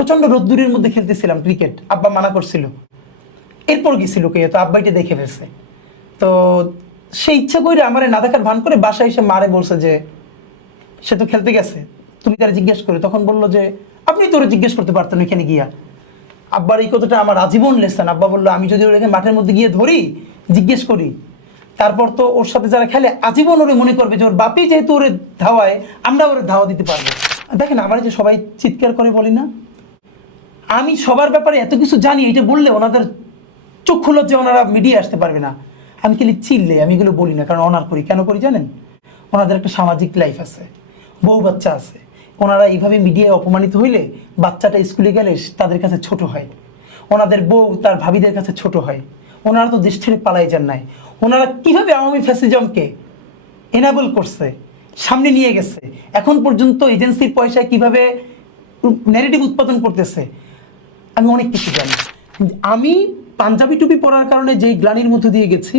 প্রচন্ড রোদ্দুরের মধ্যে খেলতেছিলাম ক্রিকেট, আব্বা মানা করছিল, এরপর গেছিল কে, তো আব্বাইটা দেখে ফেলছে। তো সে ইচ্ছা করে আমার না দেখার ভান করে বাসায় এসে মারে বলছে যে সে তো খেলতে গেছে, তুমি তারা জিজ্ঞেস করে। তখন বললো যে আপনি তোরে জিজ্ঞেস করতে পারতেন এখানে গিয়া। আব্বার এই কথাটা আমার আজীবন লেসেন। আব্বা বললো আমি যদি ওর এখানে মাঠের মধ্যে গিয়ে ধরি, জিজ্ঞেস করি, তারপর তো ওর সাথে যারা খেলে আজীবন ওরে মনে করবে যে ওর বাপি যেহেতু ওরে ধাওয়ায়, আমরা ওরে ধাওয়া দিতে পারবো। দেখেন আমার যে সবাই চিৎকার করে বলি না, আমি সবার ব্যাপারে এত কিছু জানি, এটা বললে ওনাদের চক্ষু লজ্জা ওনারা মিডিয়া আসতে পারবে না। আমি খালি চিল্লে, আমি এগুলো বলি না, কারণ অনার করি। কেন করি জানেন? ওনাদের একটা সামাজিক লাইফ আছে, বউ বাচ্চা আছে। ওনারা এইভাবে মিডিয়ায় অপমানিত হইলে বাচ্চাটা স্কুলে গেলে তাদের কাছে ছোট হয়, ওনাদের বউ তার ভাবিদের কাছে ছোট হয়। ওনারা তো দেশ ছেড়ে পালাই যান নাই। ওনারা কিভাবে আওয়ামী ফ্যাসিজমকে এনাবল করছে, সামনে নিয়ে গেছে, এখন পর্যন্ত এজেন্সির পয়সায় কিভাবে ন্যারেটিভ উৎপাদন করতেছে, আমি অনেক কিছু জানি। আমি পাঞ্জাবি টুপি পরার কারণে যেই গ্লানির মধ্যে দিয়ে গেছি,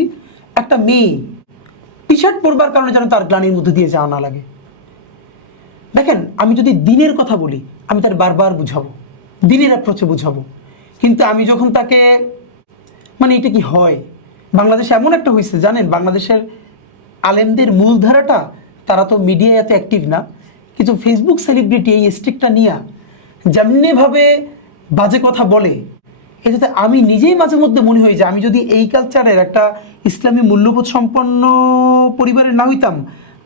একটা মেয়ে টি শার্ট পরবার কারণে যেন তার গ্লানির মধ্যে দিয়ে যাওয়া না লাগে। দেখেন আমি যদি দিনের কথা বলি, আমি তার বারবার বুঝাবো, দিনের অ্যাপ্রোচে বুঝাবো। কিন্তু আমি যখন তাকে, মানে এটা কি হয়, বাংলাদেশে এমন একটা হয়েছে জানেন, বাংলাদেশের আলেমদের মূলধারাটা, তারা তো মিডিয়ায় এত অ্যাক্টিভ না, কিন্তু ফেসবুক সেলিব্রিটি এই স্টিকটা নিয়ে যেমনিভাবে বাজে কথা বলে, এটাতে আমি নিজেই মাঝে মধ্যে মনে হয় যে আমি যদি এই কালচারের একটা ইসলামী মূল্যবোধ সম্পন্ন পরিবারের না হইতাম,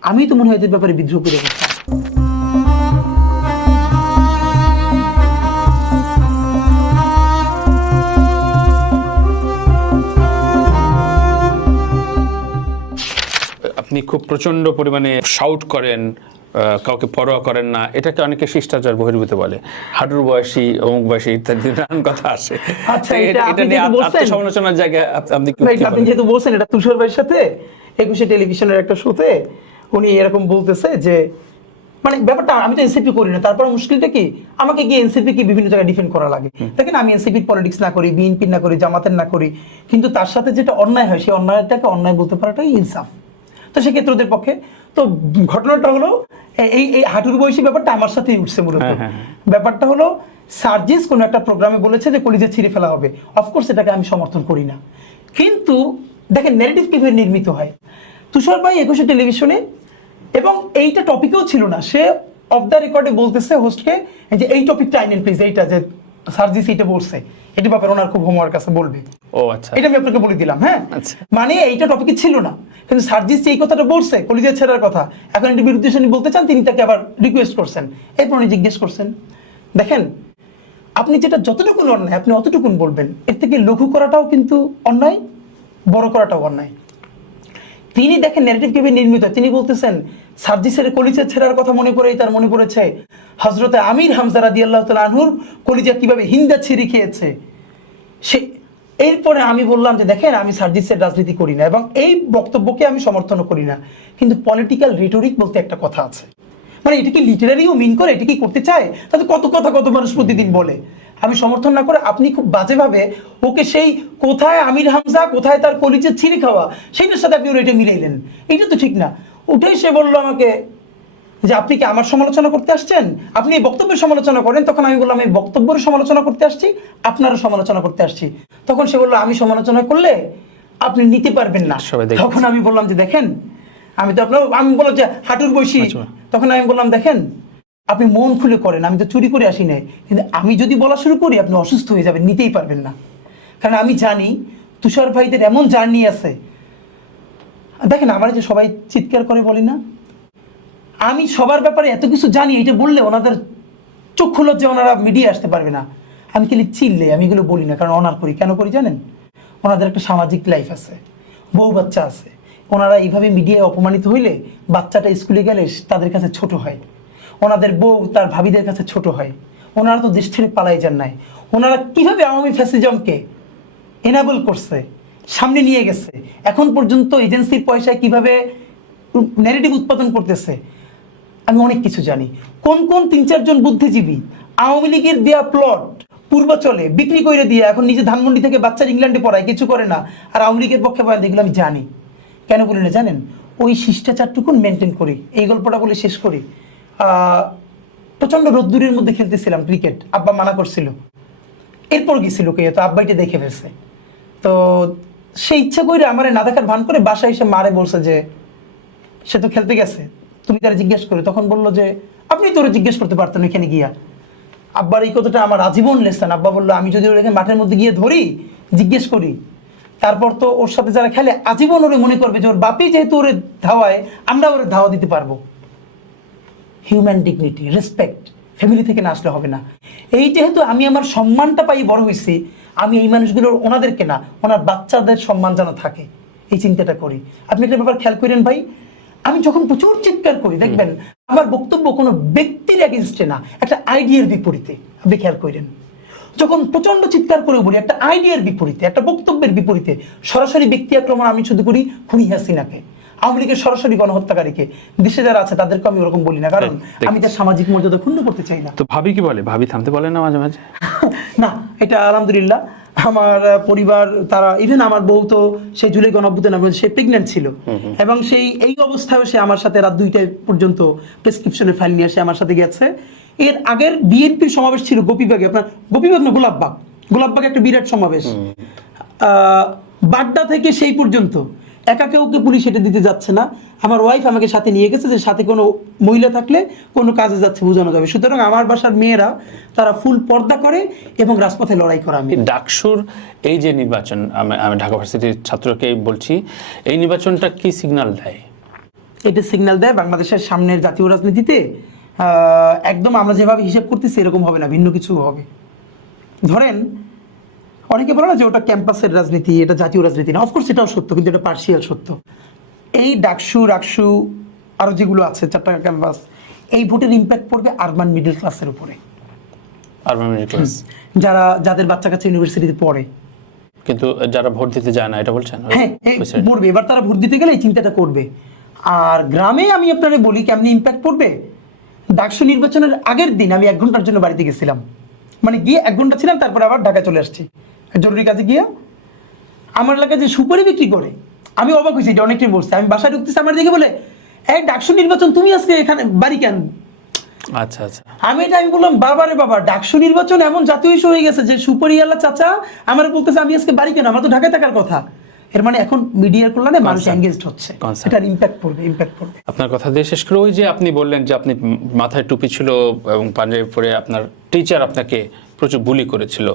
আমি তো মনে হয় এদের ব্যাপারে বিদ্রোহ করে বসতাম। আপনি খুব প্রচন্ড পরিমাণে শাউট করেন, কাউকে পরোয়া করেন না, এটাকে অনেকে শিষ্টাচার বহির্ভূত বলে। হাঁটুর বয়সী, অমুক বয়সী ইত্যাদি নানান কথা আসে। আচ্ছা, এটা নিয়ে আত্মসমালোচনার জায়গায় আপনি আপনি যেহেতু বলছেন, এটা তুষার ভাইয়ের সাথে 21 টেলিভিশনের একটা শোতে উনি এরকম বলতেছে যে, মানে ব্যাপারটা আমি তো এনসিপি করি না, তারপর মুশকিলটা কি, আমাকে গিয়ে এনসিপি কি বিভিন্ন জায়গায় ডিফেন্ড করা লাগে। দেখেন আমি এনসিপির পলিটিক্স না করি, বিএনপির না করি, জামাতের না করি, কিন্তু তার সাথে যেটা অন্যায় হয় সেই অন্যায়টাকে অন্যায় বলতে পারাটাই ইনসাফ। তো সেক্ষেত্রে ওদের পক্ষে তো ঘটনাটা হলো এই এই হাঁটুর বয়সী ব্যাপারটা আমার সাথেই উঠছে মূলত। ব্যাপারটা হলো সার্জিস কোনো একটা প্রোগ্রামে বলেছে যে কলিজা ছিঁড়ে ফেলা হবে, অফকোর্স এটাকে আমি সমর্থন করি না। কিন্তু দেখেন ন্যারেটিভ কিভাবে নির্মিত হয়। তুষার ভাই 21 টেলিভিশনে, এবং এইটা টপিকেও ছিল না, সে অফ দ্য রেকর্ডে বলতেছে হোস্টকে যে এই টপিকটা আইনেন প্লিজ, এইটা যে সার্জিস এইটা বলছে, এটা ব্যাপারে ওনার খুব হোমওয়ার্ক আছে, বলবে। ও আচ্ছা, এটা আমি আপনাকে বলে দিলাম। হ্যাঁ, মানে এইটা টপিকে ছিল না, কিন্তু সার্জিস এই কথাটা বলছে, কলিজা ছেড়ার কথা, এখন এটি বিরুদ্ধে শুনি বলতে চান, তিনি তাকে আবার রিকোয়েস্ট করছেন, এরপর উনি জিজ্ঞেস করছেন। দেখেন আপনি যেটা যতটুকুন অন্যায় আপনি অতটুকুন বলবেন, এর থেকে লঘু করাটাও কিন্তু অন্যায়, বড় করাটাও অন্যায়। তিনি দেখেন ন্যারেটিভ কিভাবে নির্মিত। তিনি বলতেছেন সার্জিসের কলিজা ছেড়ার কথা মনে পড়েই তার মনে পড়েছে হযরতে আমির হামজা রাদিয়াল্লাহু তাআলা আনহুর কলিজা কিভাবে হিন্দা ছিঁড়ে খেয়েছে। সে এরপরে আমি বললাম যে দেখেন আমি সার্জিসের রাজনীতি করি না এবং এই বক্তব্যকে আমি সমর্থন করি না, কিন্তু পলিটিক্যাল রিটোরিক বলতে একটা কথা আছে, মানে এটা কি লিটারারিও মিন করে, এটা কি করতে চায়, তাতে কত কথা কত মানুষ প্রতিদিন বলে। আমি সমর্থন না করে আপনি খুব বাজেভাবে ওকে সেই কোথায় আমির হামজা কোথায় তার কলিজা ছিঁড়ে খাওয়া সেইটার সাথে আপনি ওর এটা মিলাইলেন, এটা তো ঠিক না। ওটাই সে বললো আমাকে যে আপনি কি আমার সমালোচনা করতে আসছেন, আপনি এই বক্তব্যের সমালোচনা করেন। তখন আমি বললাম এই বক্তব্যের সমালোচনা করতে আসছি, আপনারও সমালোচনা করতে আসছি। তখন সে বললো আমি সমালোচনা করলে আপনি নিতে পারবেন না। তখন আমি বললাম যে দেখেন আমি তো আপনার, আমি বললাম যে হাঁটুর বয়সী, তখন আমি বললাম দেখেন আপনি মন খুলে করেন, আমি তো চুরি করে আসি নাই, কিন্তু আমি যদি বলা শুরু করি আপনি অসুস্থ হয়ে যাবেন, নিতেই পারবেন না। কারণ আমি জানি তুষার ভাইদের এমন জার্নি আছে। দেখেন আমার যে সবাই চিৎকার করে বলি না, আমি সবার ব্যাপারে এত কিছু জানি, এটা বললে ওনাদের চক্ষু লজ্জা ওনারা মিডিয়া আসতে পারবে না। আমি খালি চিল্লে, আমি এগুলো বলি না, কারণ অনার করি। কেন করি জানেন? ওনাদের একটা সামাজিক লাইফ আছে, বউ বাচ্চা আছে। ওনারা এইভাবে মিডিয়ায় অপমানিত হইলে বাচ্চাটা স্কুলে গেলে তাদের কাছে ছোট হয়, ওনাদের বউ তার ভাবিদের কাছে ছোট হয়। ওনারা তো দেশ ছেড়ে পালাই যান নাই। ওনারা কিভাবে আওয়ামী ফ্যাসিজমকে এনাবল করছে, সামনে নিয়ে গেছে, এখন পর্যন্ত এজেন্সির পয়সায় কিভাবে ন্যারেটিভ উৎপাদন করতেছে, আমি অনেক কিছু জানি। কোন কোন 3-4 জন বুদ্ধিজীবী আওয়ামী লীগের দেয়া প্লট পূর্বাচলে বিক্রি করে দিয়ে এখন নিজে ধানমন্ডি থেকে বাচ্চার ইংল্যান্ডে পড়ায়, কিছু করে না, আর আওয়ামী লীগের পক্ষে বয়ান, এগুলো আমি জানি। কেন বলি না জানেন? ওই শিষ্টাচারটুকুন মেনটেন করি। এই গল্পটা বলে শেষ করি। প্রচন্ড রোদ্দুরের মধ্যে খেলতেছিলাম ক্রিকেট, আব্বা মানা করছিল, এরপর গেছিল কে, তো আব্বাইটা দেখে ফেলছে। তো সে ইচ্ছা করে আমার না দেখার ভান করে বাসায় এসে মারে বলছে যে সে তো খেলতে গেছে, তুমি তারা জিজ্ঞেস করে। তখন বললো যে আপনি তোরে জিজ্ঞেস করতে পারতেন এখানে গিয়া। আব্বার এই কথাটা আমার আজীবন লেসেন। আব্বা বললো আমি যদি ওর এখানে মাঠের মধ্যে গিয়ে ধরি, জিজ্ঞেস করি, তারপর তো ওর সাথে যারা খেলে আজীবন ওরে মনে করবে যে ওর বাপি যেহেতু ওরে ধাওয়ায়, আমরা ওরে ধাওয়া দিতে পারবো। হিউম্যান ডিগনিটি, রেসপেক্ট ফ্যামিলি থেকে না আসলে হবে না। এই যেহেতু আমি আমার সম্মানটা পাই বড় হয়েছি, আমি এই মানুষগুলোর ওনাদেরকে না, ওনার বাচ্চাদের সম্মান যেন থাকে, এই চিন্তাটা করি। আপনি একটা ব্যাপার খেয়াল করেন ভাই, আমি যখন প্রচুর চিৎকার করি দেখবেন আমার বক্তব্য কোনো ব্যক্তির এগেনস্টে না, একটা আইডিয়ার বিপরীতে। আপনি খেয়াল করেন, যখন প্রচন্ড চিৎকার করে বলি একটা আইডিয়ার বিপরীতে, একটা বক্তব্যের বিপরীতে, সরাসরি ব্যক্তি আক্রমণ আমি শুধু করি খুনি হাসিনাকে, আওয়ামী লীগের সরাসরি গণহত্যাকারীকে, দেশে যারা আছে তাদেরকে আমি ওরকম বলি না, কারণ আমি তার সামাজিক মর্যাদা ক্ষুণ্ণ করতে চাই না। তো ভাবি কি বলে? ভাবি থামতে বলে না মাঝে মাঝে? না, এটা আলহামদুলিল্লাহ আমার পরিবার, তারা ইভেন আমার বউ তো সেই জুলাই গণঅভ্যুত্থানে সে প্রেগনেন্ট ছিল, এবং সেই এই অবস্থায় সে আমার সাথে রাত 2টা পর্যন্ত প্রেসক্রিপশনের ফাইল নিয়ে এসে আমার সাথে গেছে। এর আগের বিএনপির সমাবেশ ছিল গোপীবাগে, আপনার গোপীবাগ না গোলাপবাগ, গোলাপবাগে একটা বিরাট সমাবেশ, বাড্ডা থেকে সেই পর্যন্ত একা কেউকে পুলিশ হেঁটে দিতে যাচ্ছে না। আমার ওয়াইফ আমাকে সাথে নিয়ে গেছে যে সাথে কোনো মহিলা থাকলে কোনো কাজে যাচ্ছে বোঝানো যাবে। সুতরাং আমার বাসার মেয়েরা তারা ফুল পর্দা করে এবং রাজপথে লড়াই করে। আমি ডাকসুর এই যে নির্বাচন, আমি ঢাকা ভার্সিটির ছাত্রকে বলছি, এই নির্বাচনটা কি সিগন্যাল দেয়? এটা সিগন্যাল দেয় বাংলাদেশের সামনের জাতীয় রাজনীতিতে একদম আমরা যেভাবে হিসেব করতেছি এরকম হবে না, ভিন্ন কিছু হবে। ধরেন অনেকে বলে না যে ওটা ক্যাম্পাসের রাজনীতি, এটা জাতীয় রাজনীতি না। অফকোর্স এটাও সত্য, কিন্তু এটা পার্শিয়াল সত্য। এই ডাকসু রাকসু আরো যেগুলো আছে 4টা ক্যাম্পাস, এই ভোটের ইম্প্যাক্ট পড়বে আরবান মিডল ক্লাসের উপরে, আরবান মিডল ক্লাস, যাদের বাচ্চা কাচ্চা ইউনিভার্সিটিতে পড়ে কিন্তু যারা ভোট দিতে যায় না, এটা বলছেন? হ্যাঁ, পড়বে। এবার তারা ভোট দিতে গেলে এই চিন্তাটা করবে। আর গ্রামে আমি আপনারে বলি কেমনি ইম্প্যাক্ট পড়বে। ডাকসু নির্বাচনের আগের দিন আমি 1 ঘন্টার জন্য বাড়িতে গেছিলাম, মানে গিয়ে 1 ঘন্টা ছিলাম, তারপরে আবার ঢাকায় চলে আসছি জরুরি কাজে গিয়ে। আমার এলাকায় যে সুপারি বিক্রি করে, আমি অবাক হয়েছি, এটা অনেকটাই বলছে। আমি বাসায় ঢুকতেছি, আমার দিকে বলে এই ডাকসু নির্বাচন, তুমি আজকে এখানে বাড়ি কেন? আচ্ছা আচ্ছা। আমি বললাম বাবা রে বাবা, ডাকসু নির্বাচন এমন জাতীয় ইস্যু হয়ে গেছে যে সুপারিওয়ালা চাচা আমার বলতেছে আমি আজকে বাড়ি কেন, আমার তো ঢাকায় থাকার কথা। এর মানে এখন মিডিয়ার কল্যাণে মানুষ এঙ্গেজড হচ্ছে, এটার ইম্প্যাক্ট পড়বে। আপনার কথা দিয়ে শেষ করে, ওই যে আপনি বললেন যে আপনি মাথায় টুপি ছিল এবং পাঞ্জাবি পরে আপনার টিচার আপনাকে প্রচুর বুলি করেছিল,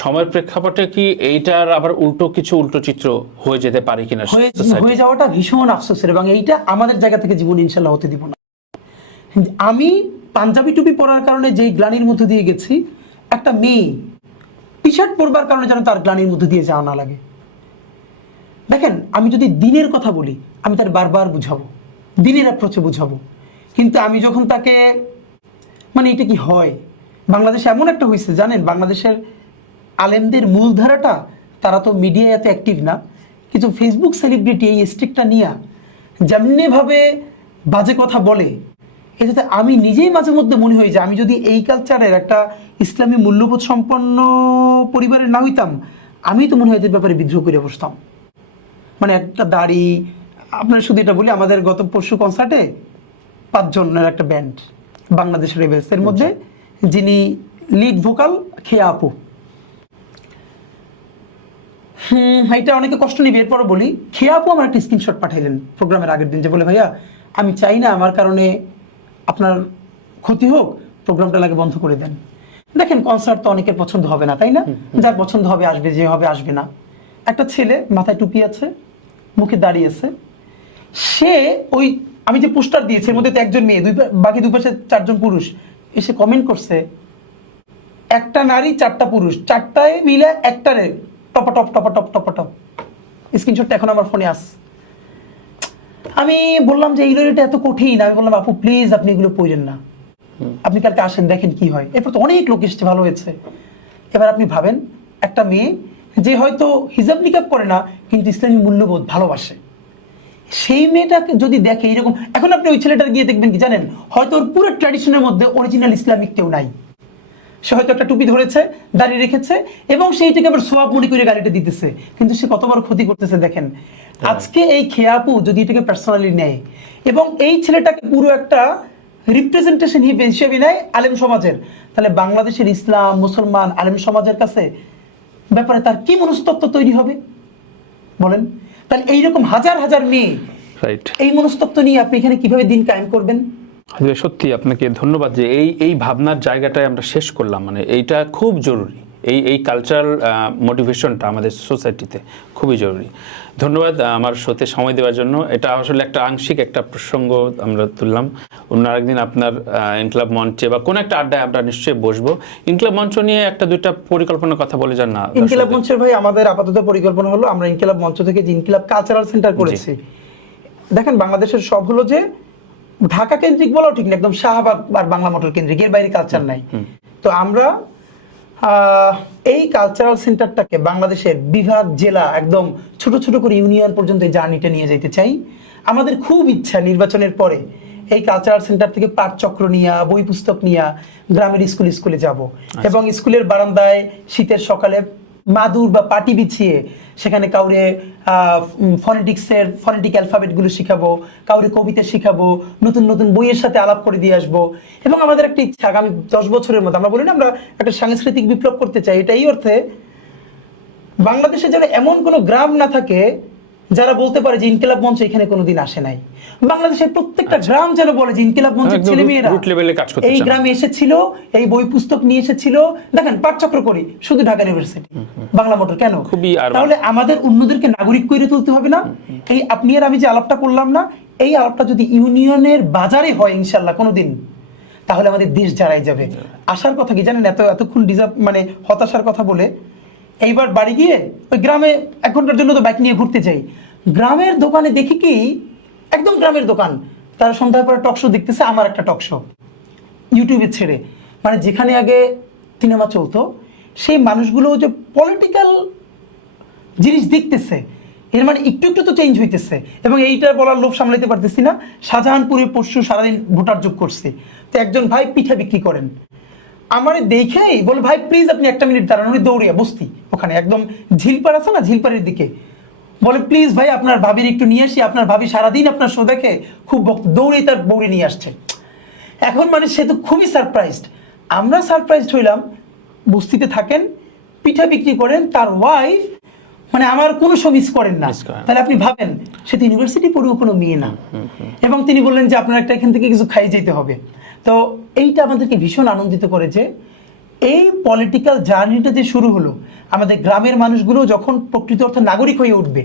সময়ের প্রেক্ষাপটে কি এইটার আবার উল্টো চিত্র হয়ে যেতে পারে কিনা? হয়ে যাওয়াটা ভীষণ আফসোসের, এবং এইটা আমাদের জায়গা থেকে জীবন ইনশাল্লাহ হতে দিব না। আমি পাঞ্জাবি টুপি পরার কারণে যেই গ্লানির মধ্যে দিয়ে গেছি, একটা মেয়ে টি শার্ট পরবার কারণে যেন তার গ্লানির মধ্যে দিয়ে যাওয়া না লাগে। দেখেন, আমি যদি দিনের কথা বলি আমি তার বারবার বুঝাবো, দিনের অ্যাপ্রোচে বুঝাবো, কিন্তু আমি যখন তাকে, মানে এটা কি হয়, বাংলাদেশে এমন একটা হয়েছে জানেন, বাংলাদেশের আলেমদের মূলধারাটা তারা তো মিডিয়ায় এত অ্যাক্টিভ না, কিছু ফেসবুক সেলিব্রিটি এই স্ট্রিকটা নিয়ে যেমনিভাবে বাজে কথা বলে, এটাতে আমি নিজেই মাঝে মধ্যে মনে হয় যে আমি যদি এই কালচারের একটা ইসলামী মূল্যবোধ সম্পন্ন পরিবারের না হইতাম, আমি তো মনে হয় এদের ব্যাপারে বিদ্রোহ করে বসতাম। মানে একটা দাড়ি, আপনার শুধু এটা বলি, আমাদের গত পরশু কনসার্টে 5 জনের একটা ব্যান্ড বাংলাদেশ রেবেলস, এর মধ্যে যিনি লিড ভোকাল খেয়া আপু, এটা অনেকে কষ্ট নিবে, এরপরও বলি, খেয়া আপু আমার একটা স্ক্রিনশট পাঠাইলেন প্রোগ্রামের আগের দিন, যে বলে ভাইয়া আমি চাই না আমার কারণে আপনার ক্ষতি হোক, প্রোগ্রামটা লাগে বন্ধ করে দেন। দেখেন, কনসার্ট তো অনেকের পছন্দ হবে না, তাই না? যার পছন্দ হবে আসবে, যে হবে আসবে না। একটা ছেলে মাথায় টুপি আছে, মুখে দাঁড়িয়ে আছে, সে ওই আমি যে পোস্টার দিয়েছি এর মধ্যে তো একজন মেয়ে, বাকি 2 পাশে 4 জন পুরুষ, এসে কমেন্ট করছে, একটা নারী 4টা পুরুষ, 4টায় মিলে একটারে টপাটপ টপাটপ টপাটপ। স্ক্রিনশটটা এখন আমার ফোনে আসছে। আমি বললাম যে এইগুলো এটা এত কঠিন, আমি বললাম আপু প্লিজ আপনি এগুলো পড়েন না, আপনি কালকে আসেন দেখেন কি হয়। এরপর তো অনেক লোক এসছে, ভালো হয়েছে। এবার আপনি ভাবেন, একটা মেয়ে যে হয়তো হিজাব নিকাব করে না কিন্তু ইসলামী মূল্যবোধ ভালোবাসে, সেই মেয়েটাকে যদি দেখে এরকম, এখন আপনি ওই ছেলেটার গিয়ে দেখবেন কি জানেন, হয়তো ওর পুরো ট্র্যাডিশনের মধ্যে অরিজিনাল ইসলামিক কেউ নাই, সে হয়তো একটা টুপি ধরেছে, দাঁড়িয়ে রেখেছে, এবং সেইটাকে আবার সোয়াব মনে করে গাড়িটা দিতেছে, কিন্তু সে কতবার ক্ষতি করতেছে দেখেন। আজকে এই খেয়াপু যদি এটাকে পার্সোনালি নেয় এবং এই ছেলেটাকে পুরো একটা রিপ্রেজেন্টেশন হিসেবে নেয় আলেম সমাজের, তাহলে বাংলাদেশের ইসলাম মুসলমান আলেম সমাজের কাছে ব্যাপারে তার কি মনস্তত্ত্ব তৈরি হবে বলেন? তাহলে এইরকম হাজার হাজার মেয়ে রাইট, এই মনস্তত্ত্ব নিয়ে আপনি এখানে কিভাবে দিন কায়েম করবেন? আসলে সত্যি আপনাকে ধন্যবাদ যে এই ভাবনার জায়গাটায় আমরা শেষ করলাম। মানে এইটা খুব জরুরি, এই কালচারাল মোটিভেশনটা আমাদের সোসাইটিতে খুবই জরুরি। ধন্যবাদ আমার শোতে সময় দেওয়ার জন্য। এটা আসলে একটা আংশিক একটা প্রসঙ্গ আমরা তুললাম। অন্য আরেকদিন আপনার ইনকলাব মঞ্চে বা কোনো একটা আড্ডায় আমরা নিশ্চয়ই বসবো। ইনকলাব মঞ্চ নিয়ে একটা দুইটা পরিকল্পনার কথা বলে যান না। ইনকিলাব মঞ্চের ভাই আমাদের আপাতত পরিকল্পনা হলো আমরা ইনকিলাব মঞ্চ থেকে যে ইনকিলাব কালচারাল সেন্টার করেছি, দেখেন বাংলাদেশের সব হলো যে ঢাকা কেন্দ্রিক বলাও ঠিক না, একদম শাহবাগ আর বাংলা মোটর কেন্দ্রিক, এর বাইরে কালচার নাই। তো আমরা এই কালচারাল সেন্টারটাকে বাংলাদেশের বিভাগ জেলা একদম ছোট ছোট করে ইউনিয়ন পর্যন্ত এই জার্নিটা নিয়ে যেতে চাই। আমাদের খুব ইচ্ছা নির্বাচনের পরে এই কালচারাল সেন্টার থেকে পাঠচক্র নিয়া, বই পুস্তক নিয়া গ্রামের স্কুলে যাব এবং স্কুলের বারান্দায় শীতের সকালে মাদুর বা পাটি বিছিয়ে সেখানে কাউরে ফনেটিক অ্যালফাবেটগুলো শিখাবো, কাউরে কবিতা শিখাবো, নতুন নতুন বইয়ের সাথে আলাপ করে দিয়ে আসবো। এবং আমাদের একটা ইচ্ছা আগামী 10 বছরের মধ্যে আমরা বলি না আমরা একটা সাংস্কৃতিক বিপ্লব করতে চাই, এটা এই অর্থে বাংলাদেশে যেন এমন কোনো গ্রাম না থাকে যারা বলতে পারে যে ইনকিলাব মঞ্চ এখানে কোনোদিন আসে নাই। বাংলাদেশের প্রত্যেকটা গ্রাম যেন বলে যে ইনকিলাব মঞ্চের ছেলেমেয়েরা এই গ্রামে এসেছিল, এই বই পুস্তক নিয়ে এসেছিল। দেখেন পাঠচক্র করি শুধু ঢাকা ইউনিভার্সিটি, বাংলা মোটর কেন? তাহলে আমাদের অন্যদেরকে নাগরিক করে তুলতে হবে না? এই আপনি আর আমি যে আলাপটা করলাম না, এই আলাপটা যদি ইউনিয়নের বাজারে হয় ইনশাল্লাহ কোনোদিন, তাহলে আমাদের দেশ জারাই যাবে। আসার কথা কি জানেন, এতক্ষণ মানে হতাশার কথা বলে এইবার বাড়ি গিয়ে ওই গ্রামে 1 ঘন্টার জন্য তো বাইক নিয়ে ঘুরতে চাই, গ্রামের দোকানে দেখি কি একদম গ্রামের দোকান, তারা সন্ধ্যার পরে টক শো দেখতেছে, আমার একটা টক শো ইউটিউবে ছেড়ে, মানে যেখানে আগে সিনেমা চলতো সেই মানুষগুলো যে পলিটিক্যাল জিনিস দেখতেছে, এর মানে একটু একটু তো চেঞ্জ হইতেছে। এবং এইটা বলার লোভ সামলাইতে পারতেছি না, শাহজাহানপুরে পরশু সারাদিন ভোটার যোগ করছি, তো একজন ভাই পিঠা বিক্রি করেন, আমার দেখেই বলে ভাই প্লিজ আপনি 1 মিনিট দাঁড়ান, উনি দৌড়িয়া বস্তি ওখানে একদম ঝিলপাড় আছে না, ঝিলপাড়ের দিকে, বলে প্লিজ ভাই আপনার ভাবির একটু নিয়ে আসি, আপনার ভাবি সারাদিন আপনার শো দেখে খুব দৌড়ে তার বৌড়ে নিয়ে আসছে। এখন মানে সে তো খুবই সারপ্রাইজড, আমরা সারপ্রাইজড হইলাম। বস্তিতে থাকেন, পিঠা বিক্রি করেন, তার ওয়াইফ মানে আমার কোনো শো মিস করেন না। তাহলে আপনি ভাবেন সে তো ইউনিভার্সিটি পড়ুও কোনো মেয়ে না, এবং তিনি বললেন যে আপনার একটা এখান থেকে কিছু খাই যেতে হবে। তো এইটা আমাদেরকে ভীষণ আনন্দিত করে যে এই পলিটিক্যাল জার্নিটা যে শুরু হলো, আমাদের গ্রামের মানুষগুলো যখন প্রকৃত অর্থে নাগরিক হয়ে উঠবে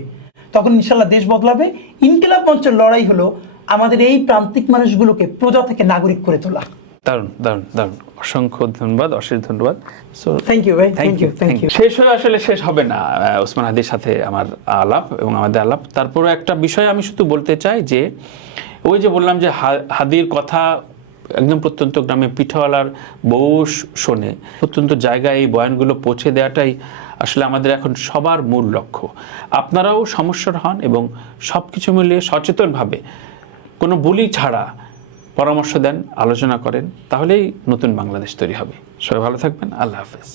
তখন ইনশাল্লাহ দেশ বদলাবে। ইনকিলাব মঞ্চের লড়াই হলো আমাদের এই প্রান্তিক মানুষগুলোকে প্রজা থেকে নাগরিক করে তোলা। দারুণ দারুণ দারুণ, অসংখ্য ধন্যবাদ, অশেষ ধন্যবাদ। সো থ্যাংক ইউ ভাই, থ্যাংক ইউ। শেষ হয়ে আসলে শেষ হবে না ওসমান হাদির সাথে আমার আলাপ এবং আমাদের আলাপ। তারপরে একটা বিষয় আমি শুধু বলতে চাই যে ওই যে বললাম যে হাদির কথা একদম প্রত্যন্ত গ্রামে পিঠাওয়ালার বউ শোনে, প্রত্যন্ত জায়গায় এই বয়ানগুলো পৌঁছে দেওয়াটাই আসলে আমাদের এখন সবার মূল লক্ষ্য। আপনারাও সমস্যার হন এবং সব কিছু মিলিয়ে সচেতনভাবে কোনো বুলি ছাড়া পরামর্শ দেন, আলোচনা করেন, তাহলেই নতুন বাংলাদেশ তৈরি হবে। সবাই ভালো থাকবেন, আল্লাহ হাফেজ।